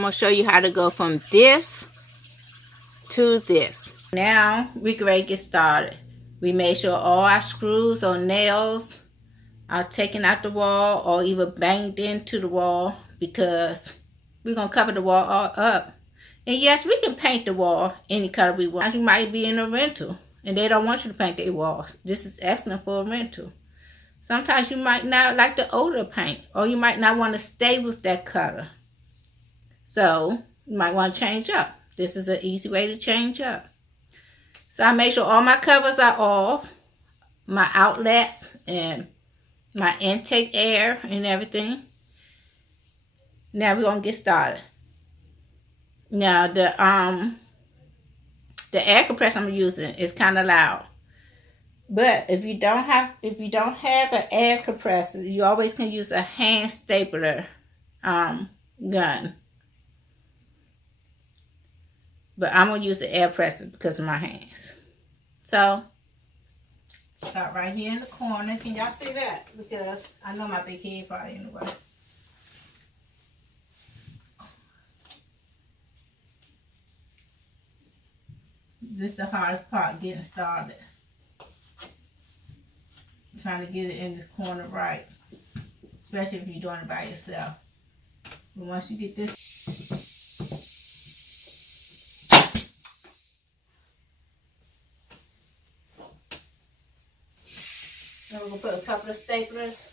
I'm going to show you how to go from this to this. Now we're ready to get started. We made sure all our screws or nails are taken out the wall or either banged into the wall, because we're going to cover the wall all up. And yes, we can paint the wall any color we want. You might be in a rental and they don't want you to paint their walls. This is excellent for a rental. Sometimes you might not like the older paint, or you might not want to stay with that color. So you might want to change up. This is an easy way to change up. So I make sure all my covers are off, my outlets and my intake air and everything. Now we're gonna get started. Now the air compressor I'm using is kind of loud, but if you don't have an air compressor, you always can use a hand stapler gun. But I'm gonna use the air compressor because of my hands. So start right here in the corner. Can y'all see that? Because I know my big head probably in the way. This is the hardest part, getting started. Trying to get it in this corner right. Especially if you're doing it by yourself. But once you get this, now we're going to put a couple of staplers.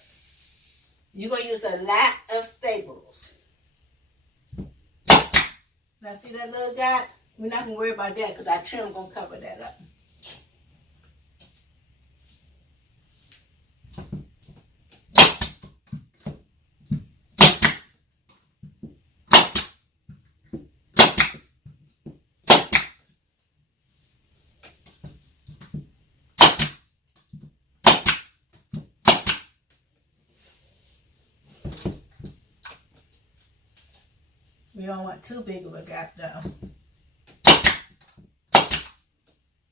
You're going to use a lot of staples. Now see that little dot? We're not going to worry about that because our trim going to cover that up. We don't want too big of a gap though.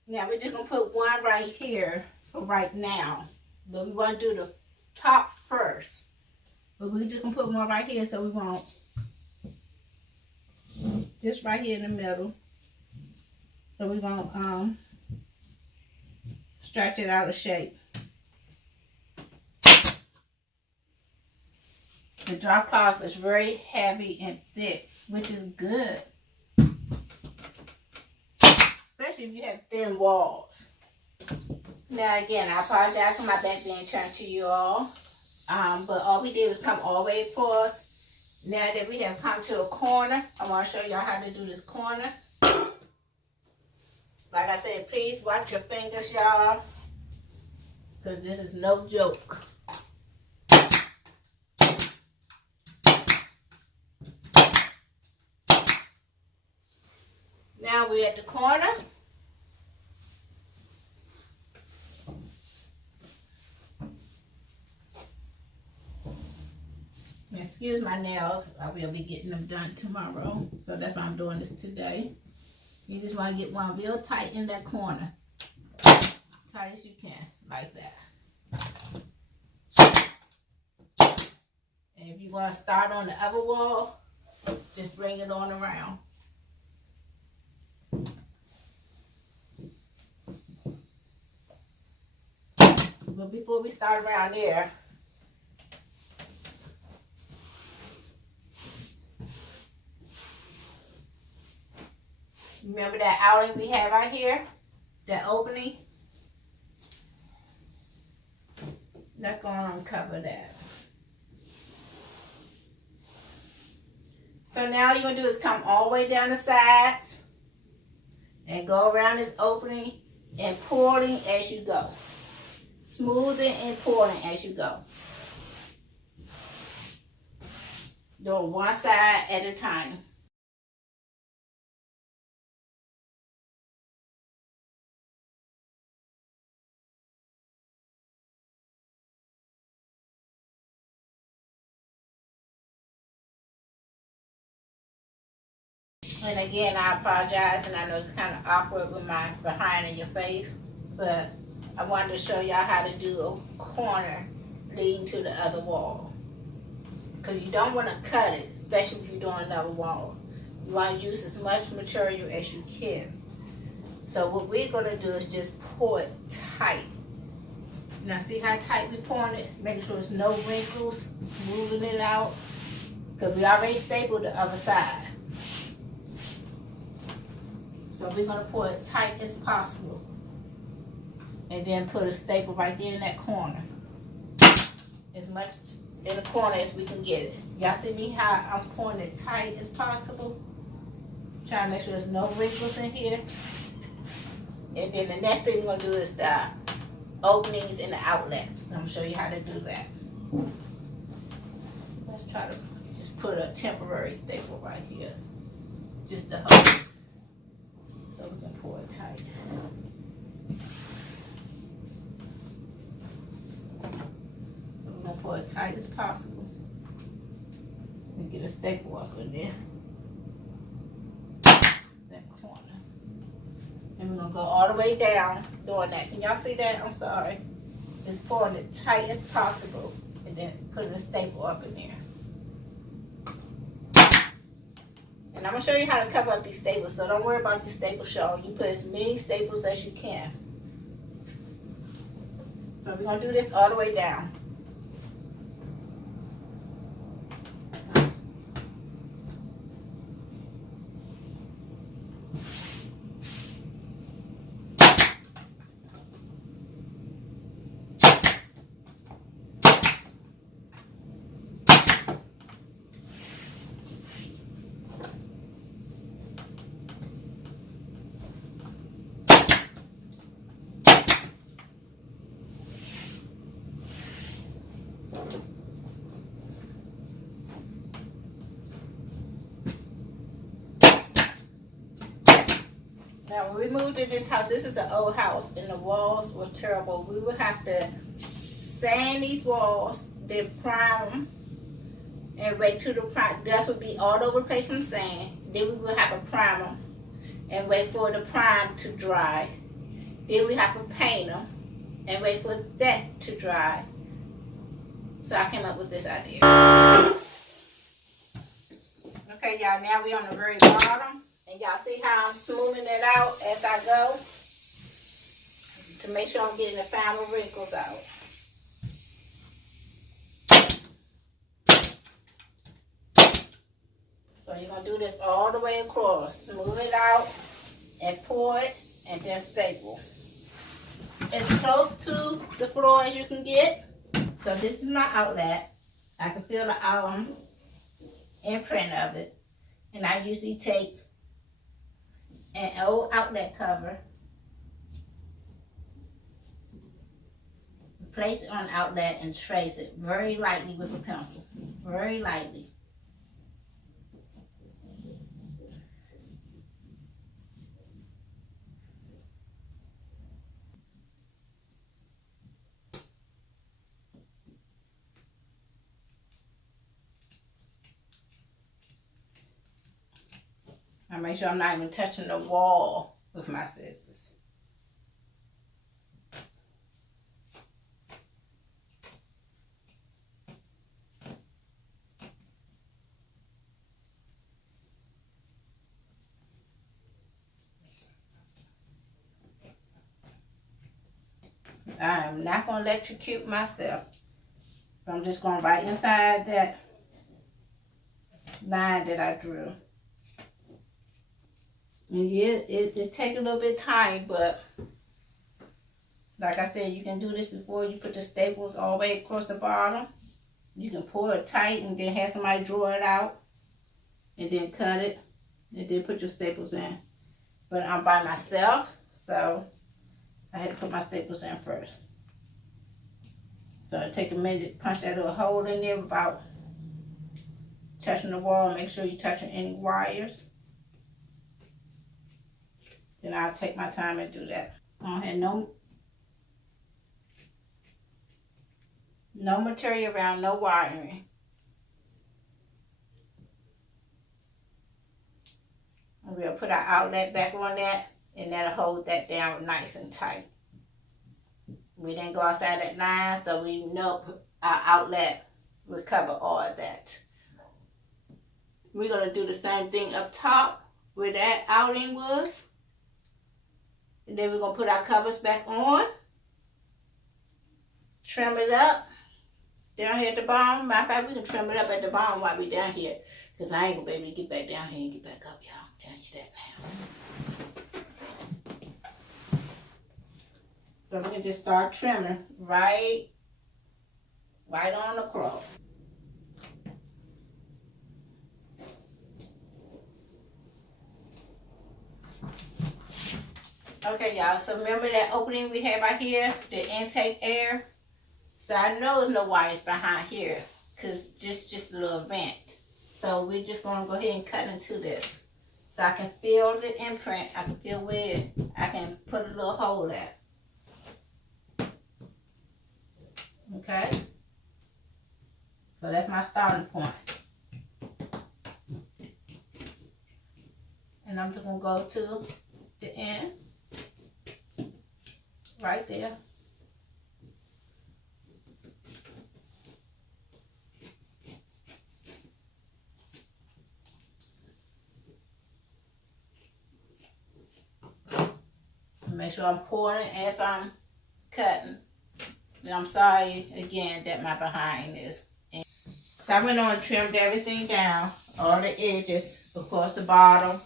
Now we're just going to put one right here for right now. But we want to do the top first. But we're just going to put one right here, so we want just right here in the middle. So we're going to stretch it out of shape. The drop cloth is very heavy and thick, which is good. Especially if you have thin walls. Now again, I apologize for my back being turned to you all. But all we did was come all the way across. Now that we have come to a corner, I want to show y'all how to do this corner. Like I said, please watch your fingers, y'all. Because this is no joke. Now we're at the corner. Excuse my nails. I will be getting them done tomorrow. So that's why I'm doing this today. You just want to get one real tight in that corner. Tight as you can. Like that. And if you want to start on the other wall, just bring it on around. But before we start around there, remember that outing we have right here? That opening? That's going to uncover that. So now you're going to do is come all the way down the sides and go around this opening and pouring as you go. Smoothing and pouring as you go. Doing one side at a time. And again, I apologize, and I know it's kind of awkward with my behind in your face, but I wanted to show y'all how to do a corner leading to the other wall. Because you don't want to cut it, especially if you're doing another wall. You want to use as much material as you can. So what we're going to do is just pour it tight. Now see how tight we pouring it? Making sure there's no wrinkles, smoothing it out. Because we already stapled the other side. So we're going to pour it tight as possible. And then put a staple right there in that corner. As much in the corner as we can get it. Y'all see me how I'm pouring it tight as possible? Trying to make sure there's no wrinkles in here. And then the next thing we're going to do is the openings and the outlets. I'm going to show you how to do that. Let's try to just put a temporary staple right here. Just to hold it. So we can pour it tight. We're going to pour it tight as possible. And get a staple up in there. That corner. And we're going to go all the way down doing that. Can y'all see that? I'm sorry. Just pouring it tight as possible. And then putting a staple up in there. And I'm going to show you how to cover up these staples. So don't worry about these staples showing. You put as many staples as you can. So we're going to do this all the way down. Now when we moved to this house, this is an old house and the walls was terrible. We would have to sand these walls, then prime them, and wait till the dust would be all over the place from sand. Then we would have to prime them and wait for the prime to dry. Then we have to paint them and wait for that to dry. So I came up with this idea. Okay, y'all, now we're on the very bottom. And y'all see how I'm smoothing it out as I go? To make sure I'm getting the final wrinkles out. So you're going to do this all the way across. Smooth it out and pour it and then staple. As close to the floor as you can get. So this is my outlet. I can feel the imprint of it. And I usually take an old outlet cover, place it on the outlet and trace it very lightly with a pencil, very lightly. I make sure I'm not even touching the wall with my scissors. I'm not going to electrocute myself. I'm just going right inside that line that I drew. And yeah, it takes a little bit of time, but like I said, you can do this before you put the staples all the way across the bottom. You can pour it tight and then have somebody draw it out and then cut it and then put your staples in. But I'm by myself, so I had to put my staples in first. So it takes a minute to punch that little hole in there without touching the wall. Make sure you're touching any wires. Then I'll take my time and do that. I don't have no material around, no wiring. And we'll put our outlet back on that, and that'll hold that down nice and tight. We didn't go outside that line, so we know our outlet will cover all of that. We're going to do the same thing up top where that outing was. And then we're going to put our covers back on. Trim it up. Down here at the bottom. Matter of fact, we can trim it up at the bottom while we're down here. Because I ain't going to be able to get back down here and get back up, y'all. I'm telling you that now. So we can just start trimming right on across. Okay, y'all. So remember that opening we had right here? The intake air? So I know there's no wires behind here. Because just a little vent. So we're just going to go ahead and cut into this. So I can feel the imprint. I can feel where I can put a little hole at. Okay? So that's my starting point. And I'm just going to go to the end. Right there. Make sure I'm pouring as I'm cutting. And I'm sorry again that my behind is. So I went on and trimmed everything down. All the edges, of course the bottom,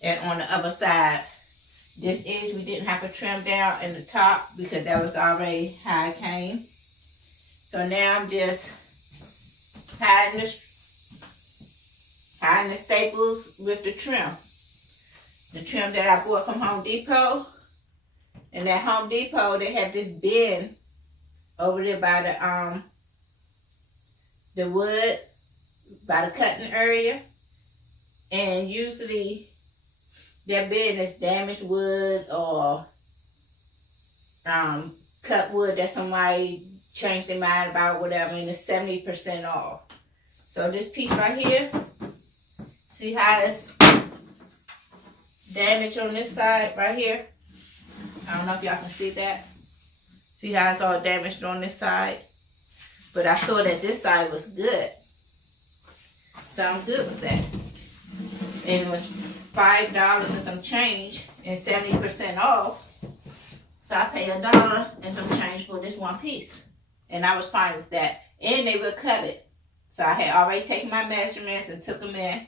and on the other side. This edge we didn't have to trim down in the top because that was already how it came. So now I'm just hiding the staples with the trim. The trim that I bought from Home Depot. And at Home Depot, they have this bin over there by the wood, by the cutting area. And usually, that bin is damaged wood or cut wood that somebody changed their mind about, whatever, and it's 70% off. So this piece right here, see how it's damaged on this side right here? I don't know if y'all can see that. See how it's all damaged on this side? But I saw that this side was good. So I'm good with that. And it was $5 and some change and 70% off. So I paid $1 and some change for this one piece. And I was fine with that. And they would cut it. So I had already taken my measurements and took them in.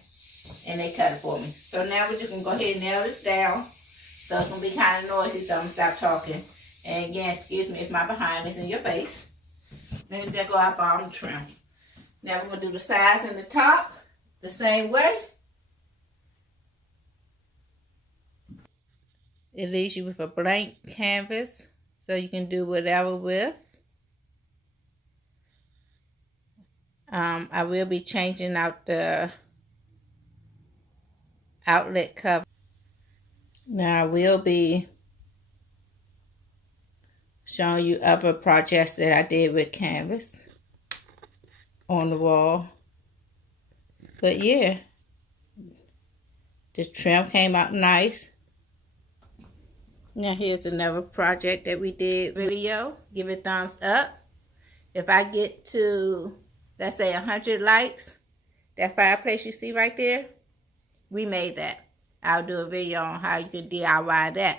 And they cut it for me. So now we're just going to go ahead and nail this down. So it's going to be kind of noisy, so I'm going to stop talking. And again, excuse me if my behind is in your face. Then there go our bottom trim. Now we're going to do the sides and the top the same way. It leaves you with a blank canvas, so you can do whatever with. I will be changing out the outlet cover. Now I will be showing you other projects that I did with canvas on the wall. But yeah, the trim came out nice. Now here's another project that we did video. Give it a thumbs up. If I get to, let's say 100 likes, that fireplace you see right there, we made that. I'll do a video on how you can DIY that.